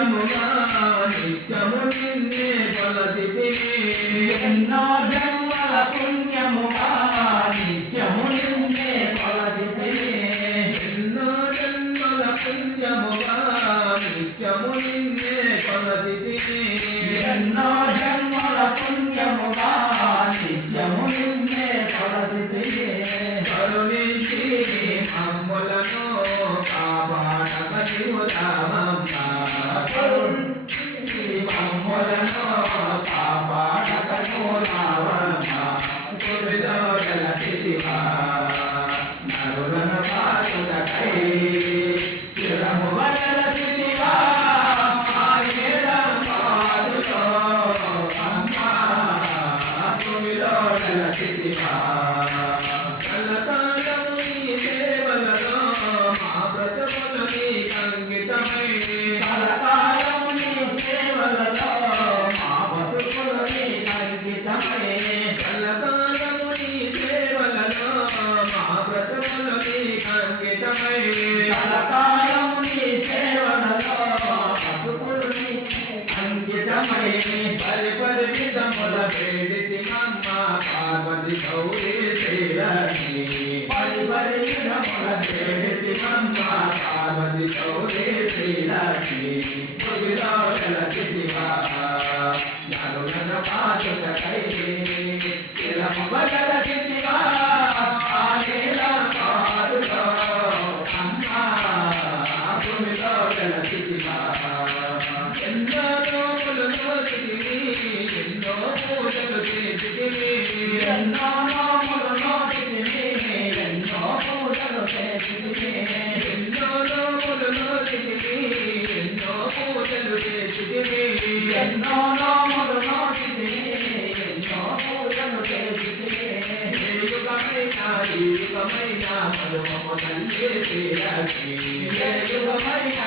పుణ్యముగా నిత్యము నిన్నే కొలచితిని ఎన్నో జన్మల పుణ్యముగా నిత్యము నిన్నే కొలచితిని ఎన్నో జన్మల పుణ్యముగా నిత్యము నిన్నే కొలచితిని ఎన్నో జన్మల పుణ్యముగా నిత్యము నిన్నే కొలచితిని కరుణించి మమ్ములను కాపాడక శివురామమ్మ కరుణించి మమ్ములను కాపాడక శివురామమ్మ గురిలో గలచితివా నరులను పాడుటకై చిరము వదలచితివా మాయేల పాదులో అమ్మా గురిలో గలచితివా పార్వతి గౌరీ శ్రీలక్ష్మి పార్వతి గౌరీ శ్రీలక్ష్మి గురిలో గలచితివా నరులను పాదుటకై చిరము వదలచితివా ఆనేల పాదులో అమ్మా గురిలో గలచితివా ఎన్నో నోములు నోచితివి ఎన్నో పూజలు చేసితివి ఎన్నో నోములు నోచితివి ఎన్నో పూజలు చేసితివి ఎన్నో నోములు నోచితివి ఎన్నో పూజలు చేసితివి ఎన్నో నోములు నోచితివి ఎన్నో పూజలు చేసితివి ఏ యుగమైనా ఈ యుగమైనా మరువము తల్లి శ్రీలక్ష్మి ఏ యుగమైనా